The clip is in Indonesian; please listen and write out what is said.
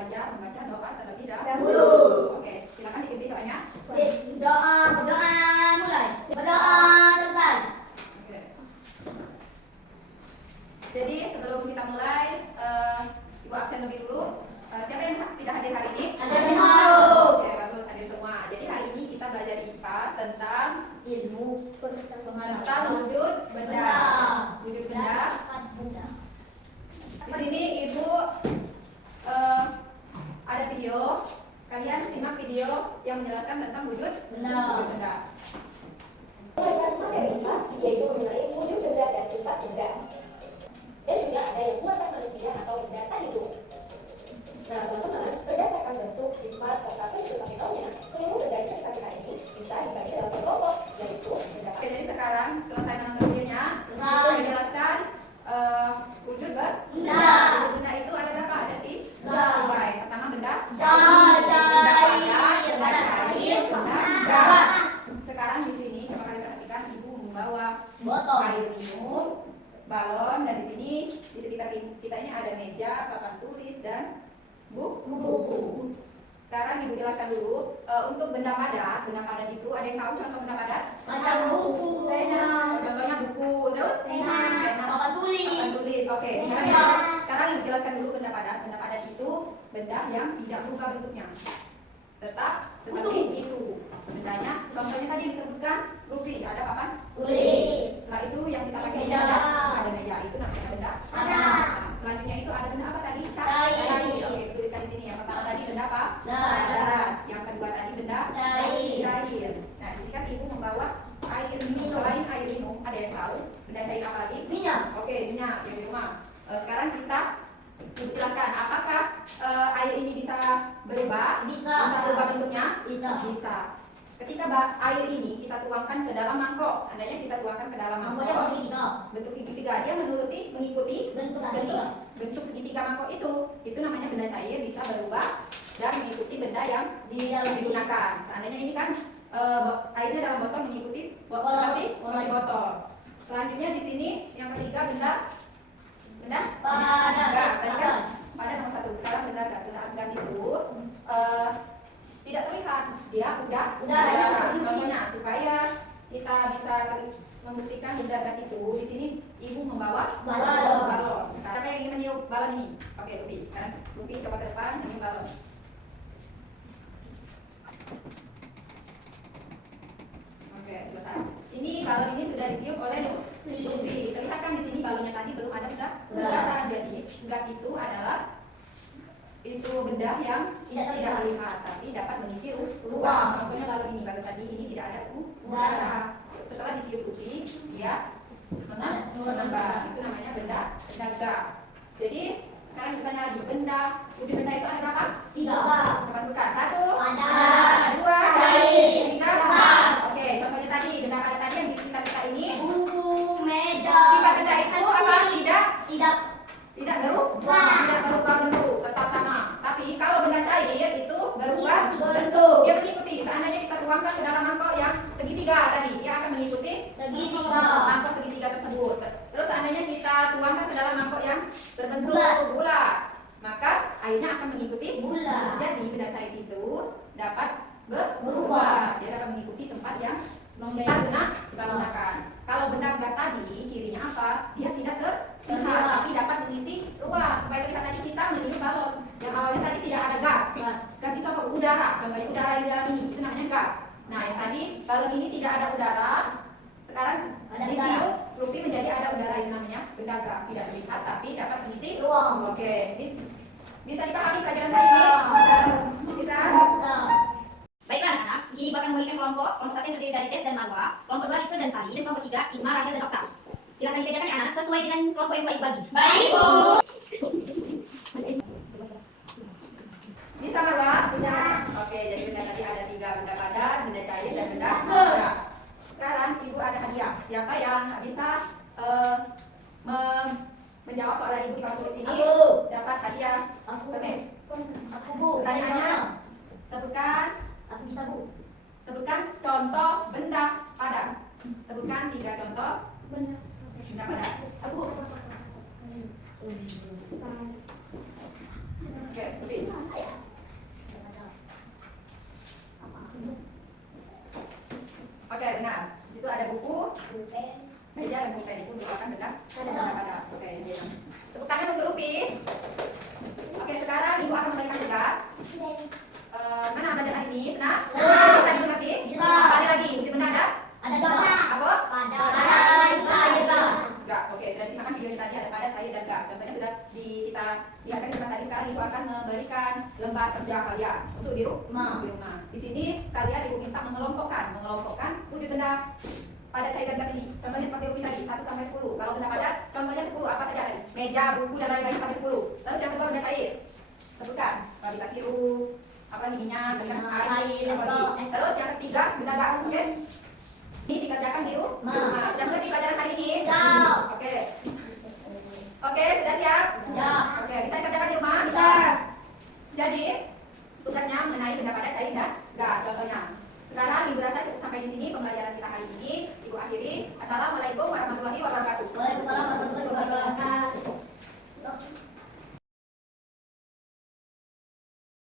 belajar membaca doa terlebih dahulu. Oke, silakan dipimpin doanya. Berdoa mulai. Berdoa selesai. Oke. Jadi sebelum kita mulai, Ibu absen lebih dulu. Siapa yang tidak hadir hari ini? Hadir semua. Oke, bagus, hadir semua. Jadi hari ini kita belajar IPA tentang Ilmu tentang wujud benda. Wujud benda. Di sini Ibu ada video. Kalian simak video yang menjelaskan tentang wujud benda. Yaitu mengenai wujud benda dan sifat benda. Dan juga ada yang buatan manusia atau benda tak hidup. Nah, teman-teman, berdasarkan bentuk, sifat, serta prinsip nominalnya, seluruh benda yang kita kenal ini bisa dibagi dalam kelompok, yaitu benda. Oke, jadi sekarang selesai menonton videonya, Ibu menjelaskan wujud benda. Wujud benda itu ada berapa? Ada tiga. Baik, pertama benda padat, benda cair, benda gas. Sekarang di sini coba kalian perhatikan, Ibu membawa botol air minum, balon, dan di sini di sekitar kita ini ada meja, papan tulis, dan buku. Sekarang Ibu jelaskan dulu untuk benda padat. Benda padat itu ada yang tahu contoh benda padat? macam buku, Contohnya buku, terus pena, papan tulis. Oke, sekarang Ibu jelaskan dulu benda padat. Benda padat itu benda yang tidak berubah bentuknya, tetap seperti itu. Bendanya, contohnya tadi disebutkan Luffy, ada papan tulis. Setelah itu yang kita pakai Meja. ada meja, itu namanya benda Ada. Selanjutnya itu ada benda apa tadi? Cair. Oke, tuliskan di sini. Yang pertama tadi benda apa? Padat. Yang kedua tadi benda Cair. Nah, di sini kan Ibu membawa air minum. Selain air minum, ada yang tahu benda cair apa lagi? Minyak. Oke, minyak yang di rumah. Sekarang kita Ibu jelaskan apakah air ini bisa berubah? Bisa. berubah bentuknya? Bisa. Ketika air ini kita tuangkan ke dalam mangkok, seandainya kita tuangkan ke dalam Mangkoknya mangkok segitiga. bentuk segitiga, dia mengikuti Bentuk bentuk segitiga mangkok itu namanya benda cair, bisa berubah dan mengikuti benda yang digunakan. Seandainya ini kan airnya dalam botol mengikuti seperti botol. Selanjutnya di sini yang ketiga benda gas. Tadi kan pada nomor satu, sekarang benda gas. Benda gas itu tidak terlihat, dia udara. Contohnya supaya kita bisa membuktikan benda gas itu, di sini Ibu membawa balon. Siapa yang ingin meniup balon ini? Oke, Luffy. Sekarang Luffy coba ke depan meniup balon. Oke, selesai. Ini balon ini sudah ditiup oleh Luffy. Terlihat kan di sini balonnya tadi belum ada udara. Jadi gas itu adalah benda yang tidak terlihat tapi dapat mengisi ruang. Contohnya balon ini, balon tadi ini tidak ada udara. Setelah ditiup Luffy, dia mengembang. Itu namanya benda gas. Jadi sekarang kita tanya lagi, wujud benda itu ada berapa? 3. Coba sebutkan. 1, Padat. 2, Cair. 3. Gas. Oke, contohnya tadi benda pada tadi yang di sekitar kita ini. Buku, meja. Sifat benda itu apa? Tidak berubah. Tidak berubah bentuk, tetap sama. Tapi kalau benda cair itu berubah Bentuk. Dia mengikuti. Seandainya kita tuangkan ke dalam mangkok yang segitiga tadi, dia akan mengikuti Segitiga. mangkok segitiga tersebut. Terus seandainya kita tuangkan ke dalam mangkok yang berbentuk bulat, maka airnya akan mengikuti Bulat. Jadi benda cair itu dapat berubah. Dia dapat mengikuti tempat yang kita gunakan. Kalau benda gas tadi cirinya apa? Dia tidak terlihat tapi dapat mengisi ruang. Supaya terlihat tadi kita meniup balon. Yang awalnya tadi tidak ada gas. Gas itu apa? Udara. Contohnya udara di dalam ini, itu namanya gas. Nah, yang tadi balon ini tidak ada udara. Sekarang ditiup, Luffy menjadi ada udara, yang namanya benda gas. Tidak terlihat tapi dapat mengisi Ruang. Oke, bisa dipahami pelajaran hari ini? Bisa? Baiklah anak-anak, di sini Ibu akan memberikan kelompok satu yang terdiri dari Des dan Marwa, kelompok 2 Rito dan Sari, dan kelompok 3 Isma, Rahel, dan Okta. Silakan dikerjakan ya anak, sesuai dengan kelompok yang baik bagi. Baik, Bu. Bisa Marwa? Bisa. Oke, jadi benda tadi ada 3, benda padat, benda cair, dan benda gas. Sekarang Ibu ada hadiah. Siapa yang bisa menjawab soal Ibu di papan tulis ini? Aku. Dapat hadiah. Aku. Oke. Aku, Bu. Pertanyaannya, sebutkan Aku bisa, Bu. contoh benda padat. Sebutkan 3 contoh benda padat. Aku. Oke, Tuti. Oke, benar. Di situ ada buku, meja dan pulpen itu merupakan benda padat. Oke, yang tepuk tangan untuk Rupi. Oke, sekarang Ibu akan memberikan tugas. Mana belajar hari ini? Senang? Bisa dimengerti? Bisa. Kembali lagi, bukti benda ada? Ada gas. Apa? Ada air gas. Gas. Oke, sudah disiapkan video tadi ada padat, air dan gas. Contohnya sudah kita lihatkan di tempat tadi. Sekarang Ibu akan memberikan lembar kerja kalian untuk di rumah. Di sini kalian Ibu minta mengelompokkan wujud benda padat, cair dan gas ini. Contohnya seperti Rupi tadi, 1 sampai 10. Kalau benda padat, contohnya 10. Apa saja tadi? Meja, buku dan lain-lain sampai 10. Lalu yang kedua benda cair. Sebutkan. Kalau bisa sirup, apa lagi minyak, air, apa lagi. Terus yang ketiga benda gas, oke? Ini dikerjakan di rumah. Sudah mengerti pelajaran hari ini? Siap. Oke. Oke, sudah siap? Ya. Oke, bisa dikerjakan di rumah? Bisa. Jadi, tugasnya mengenai benda padat, cair dan gas. Contohnya. Sekarang Ibu rasa cukup sampai di sini pembelajaran kita hari ini. Ibu akhiri. Assalamualaikum warahmatullahi wabarakatuh. Waalaikumsalam